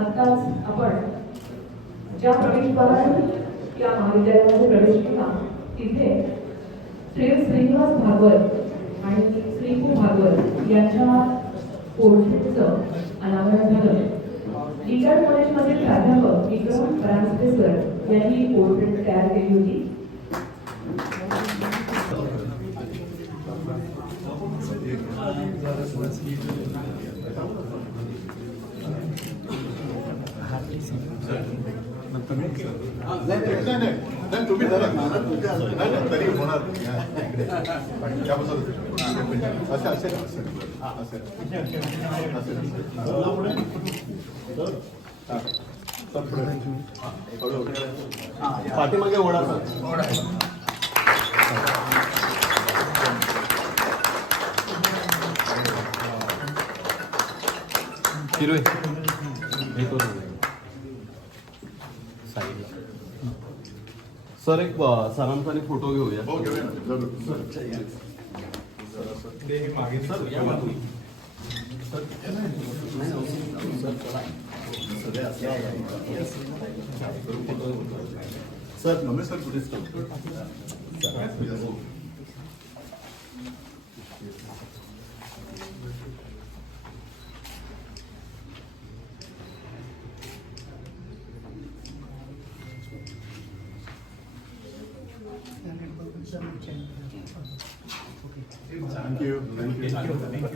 आताच आपण ज्या प्रवेशद्वारातून या महाविद्यालयामध्ये प्रवेश केला तिथे श्री श्रीनिवास भागवत आणि श्रीपू भागवत यांच्या पोर्ट्रेटचं अनावरण झालं. लीगल कॉलेजमधील प्राध्यापक विक्रम परांजपे सर यांनी पोर्ट्रेट तयार केली होती. तुम्ही तरी होणार पाठीमागे ओढा सर एक सरांचा फोटो घेऊया. हो घेऊया जरूर. सर नमस्कार कुठे थँक्यू.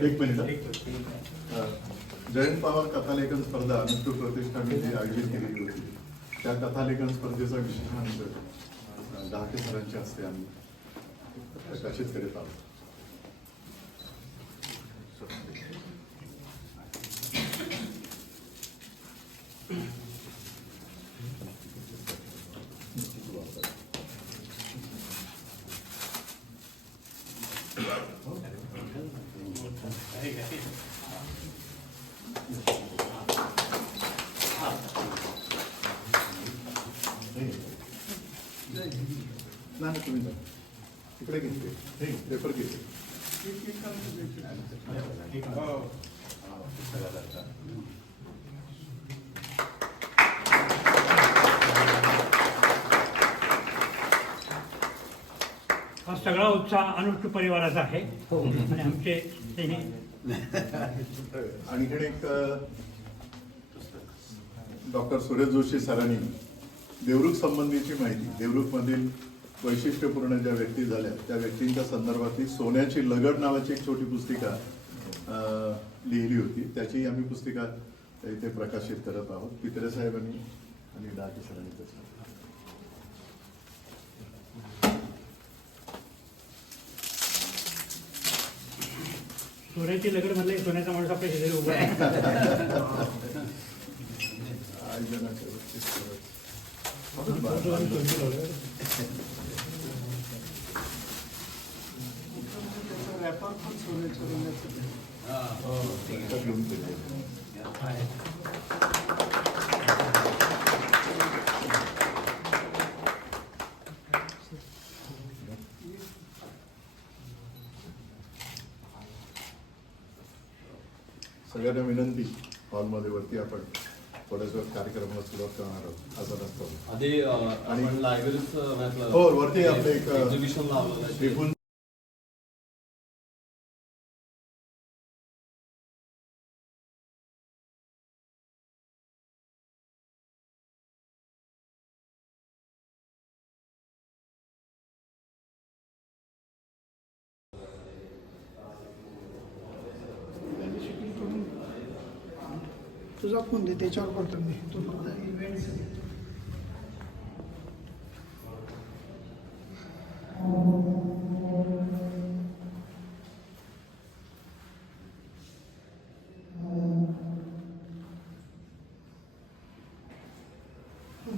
एक मिनिट. जयंत पवार कथालेखन स्पर्धा अनुष्टू प्रतिष्ठानने जी आयोजित केलेली होती त्या कथालेखन स्पर्धेचा विशेषांक डहाके सरांच्या हस्ते आम्ही प्रकाशित करीत आहोत. नाही तुम्ही जा तिकडे घेतले पेपर घेतले. हा सगळा उत्साह अनुष्टू परिवाराचा आहे आणि आमचे आणखीन एक डॉक्टर सुरेश जोशी सरांनी देवरुख संबंधीची माहिती, देवरुखमधील वैशिष्ट्यपूर्ण ज्या व्यक्ती झाल्या त्या व्यक्तींच्या संदर्भातली सोन्याची लगड नावाची एक छोटी पुस्तिका लिहिली होती. त्याची आम्ही पुस्तिका इथे प्रकाशित करत आहोत. पित्रे साहेबांनी आणि डहाके सरांनी त्याचं सोन्याची लगड मधला सोन्याचा माणूस आपल्या शेजारी उभा आहे. सगळ्यांना विनंती, हॉलमध्ये वरती आपण थोड्याच वेळ कार्यक्रमाला सुरुवात करणार आहोत. असं नसतं आधी आणि लायब्ररीच हो वरती आपलं एक एक्झिबिशन लावलं. तुझा फोन दे त्याच्यावर करतो मी. तो फक्त इव्हेंट्स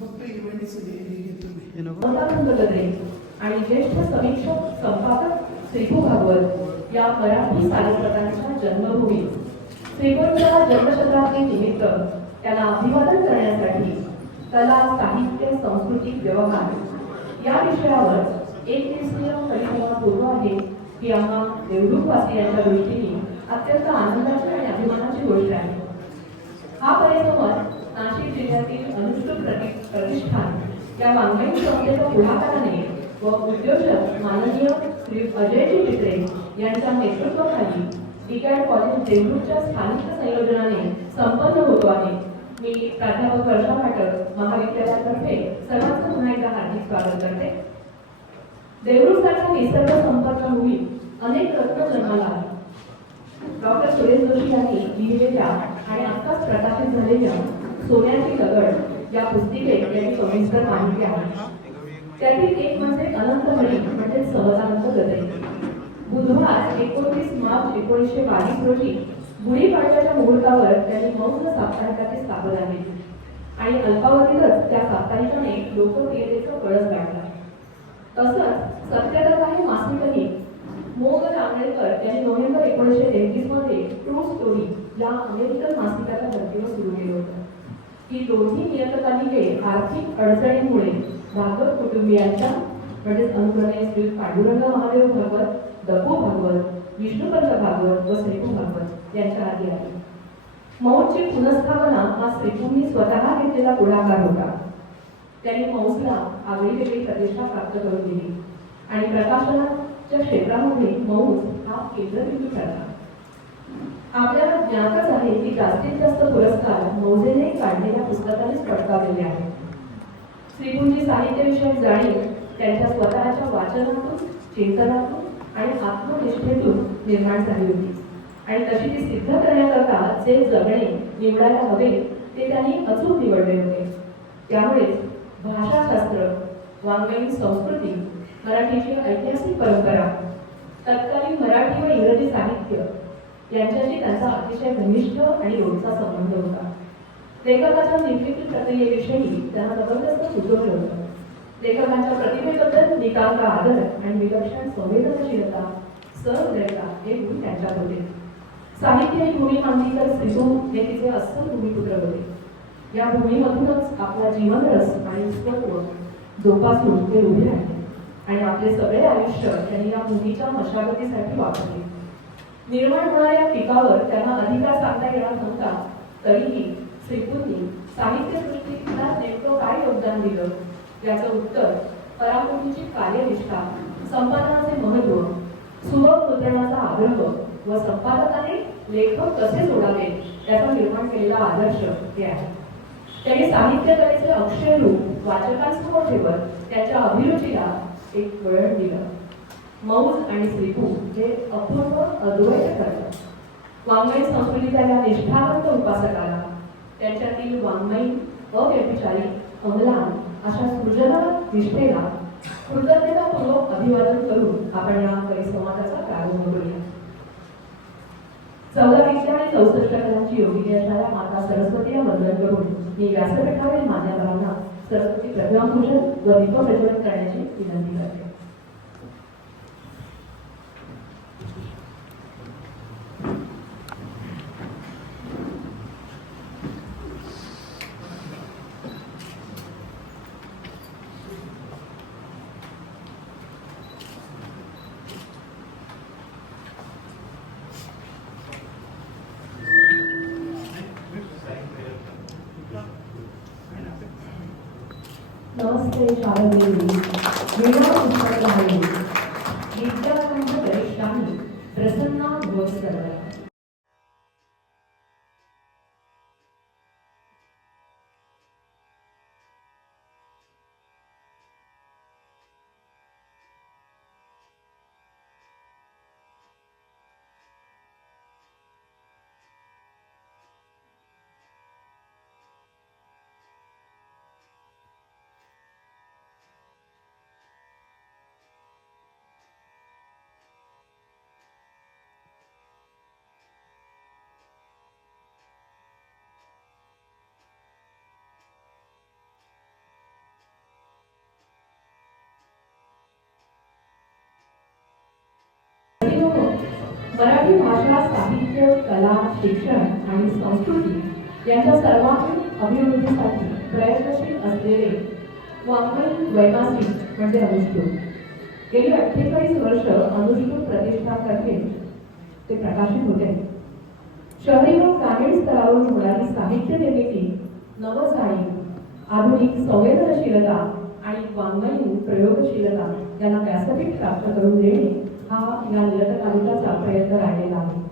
फक्त इव्हेंट्स घेतो मी. आणि ज्येष्ठ समीक्षक संपादक श्रीपू भागवत या मराठी साहित्यकारांच्या जन्मभूमी श्रीगोंद्याच्या जन्मशताब्दी निमित्त त्याला अभिवादन करण्यासाठी कला, साहित्य, सांस्कृतिक व्यवहार या विषयावर एक दिवसीय परिक्रमापूर्व आहे ही आम्हा देवरुखवासियांच्या दृष्टीने अत्यंत आनंदाची आणि अभिमानाची गोष्ट आहे. हा परिक्रम जिल्ह्यातील अनुष्ठुप प्रतिष्ठान या वाङ्मयीन संस्थेच्या पुढाकाराने व उद्योजक माननीय श्री अजयजी चित्रे यांच्या नेतृत्वाखाली डीकॅड कॉलेज देवरूखच्या स्थानिक संयोजनाने संपन्न होतो आहे. मी प्राध्यापक वर्षा पाटक महाविद्यालयातर्फे सर्वांचं पुन्हा एकदा हार्दिक स्वागत करते. देवरूखसारख्या निसर्ग संपर्क भूमीत अनेक रत्न जन्माला आहेत. डॉक्टर सुरेश जोशी यांनी लिहिलेल्या आणि आत्ताच प्रकाशित झालेल्या सोन्याची दगड या पुस्तिकेत त्यांनी सविस्तर माहिती आहे. त्यातील एक म्हणजे अनंतमणी म्हणजे सहजानंद गदई. बुधवार 29 मार्च 1922 रोजी गुढीपाडव्याच्या मुहूर्तावर त्यांनी मौज साप्ताहिकाची स्थापना केली आणि अल्पावधीतच त्या साप्ताहिकाने लोकप्रियतेचा कळस गाठला. तसंच सत्यता काही मासिकही मोग जांभळेकर यांनी नोव्हेंबर 1933 मध्ये ट्रू स्टोरी या अमेरिकन मासिकाच्या धर्तीवर सुरू केलं होतं. ही दोन्ही नियतकालिके आर्थिक अडचणींमुळे भागवत कुटुंबियांच्या म्हणजेच अनुक्रमे श्री पांडुरंग महादेव भागवत, दपू भागवत, विष्णुपंत भागवत व श्रीपू भागवत यांच्या आधी आली. मौजची पुनर्स्थापना हा श्रीपूंनी स्वतः घेतलेला पुढाकार होता. त्यांनी मौजला आगळीवेगळी प्रतिष्ठा प्राप्त करून दिली आणि प्रकाशनाच्या क्षेत्रामध्ये मौज हा केंद्रबिंदू ठरला. आपल्याला ज्ञातच आहे की जास्तीत जास्त पुरस्कार मौजेने काढलेल्या पुस्तकानेच पटकावलेले आहेत. श्रीपूंची साहित्यविषयक जाणीव त्यांच्या स्वतःच्या वाचनातून, चिंतनातून आणि आत्मनिष्ठेतून निर्माण झाली होती आणि तशी ती सिद्ध करण्याकरता जे जगणे निवडायला हवे ते त्यांनी अचूक निवडले होते. त्यामुळेच भाषाशास्त्र, वाङ्मयीन संस्कृती, मराठीची ऐतिहासिक परंपरा, तत्कालीन मराठी व इंग्रजी साहित्य यांच्याशी त्यांचा अतिशय घनिष्ठ आणि रोजचा संबंध होता. लेखकाच्या निर्मिती प्रक्रियेविषयी त्यांना जबरदस्त कुतूहल होतं. लेखकांच्या प्रतिभेबद्दल नितांत आदर आणि विलक्षण संवेदनशीलता, सहृदयता हे गुण त्यांच्यात होते. साहित्य ही भूमी मानली तर श्रीपू हे तिचे अस्सल भूमिपुत्र होते. या भूमीमधूनच आपला जीवनरस आणि स्वत्व जोपासून ते उभे राहिले आणि आपले सगळे आयुष्य त्यांनी या भूमीच्या मशागतीसाठी वापरले. निर्माण होणाऱ्या पिकावर त्यांना अधिकार सांगता येणार नव्हता, तरीही श्रीपूंनी साहित्यसृष्टीला नेमकं काय योगदान दिलं याचं उत्तर पराकोटीची कार्यनिष्ठा, संपादनाचे महत्त्व, सुबक मुद्रणाचा आग्रह व संपादकाने लेखक कसे जोडावे याचा निर्माण केलेला आदर्श हे आहे. त्यांनी साहित्य कलेचे अक्षय रूप वाचकांसमोर ठेवत त्याच्या अभिरुचीला एक वळण दिलं. मौज आणि श्रीपू हे अपूर्व अद्वैत ठरलं. वाङ्मयीन संस्कृतीच्या या निष्ठावंत उपासकाला त्यांच्यातील वाङ्मयीन अव्यभिचारी अमलान अशा सृजनात्मक निष्ठेला कृतज्ञतापूर्वक अभिवादन करून आपण या परिसंवादाचा प्रारंभ करूया. 14 विद्या आणि 64 कलांची योगिनी असणाऱ्या माता सरस्वतीला वंदन करून मी व्यासपीठावरील मान्यवरांना सरस्वती प्रतिमापूजन व दीप प्रज्वलित करण्याची विनंती करते. नमस्ते शारदेवी, वीणा पुस्तकालये, विद्यारंभ गरिष्ठानि, प्रसन्ना भवतु सर्वदा. मराठी भाषा, साहित्य, कला, शिक्षण आणि संस्कृती यांच्या सर्वांगीण अभिवृद्धीसाठी प्रयत्नशील असलेले वाङ्मयीन वैमासिक म्हणजे अनुष्ठुप गेली 48 वर्ष अनुष्ठुप प्रतिष्ठानतर्फे ते प्रकाशित होते. शहरी व ग्रामीण स्तरावरून होणारी साहित्य निर्मिती नवजाळी, आधुनिक संवेदनशीलता आणि वाङ्मयीन प्रयोगशीलता यांना व्यासपीठ प्राप्त करून देणे हा या नियतकालिकाचा प्रयत्न राहिलेला आहे.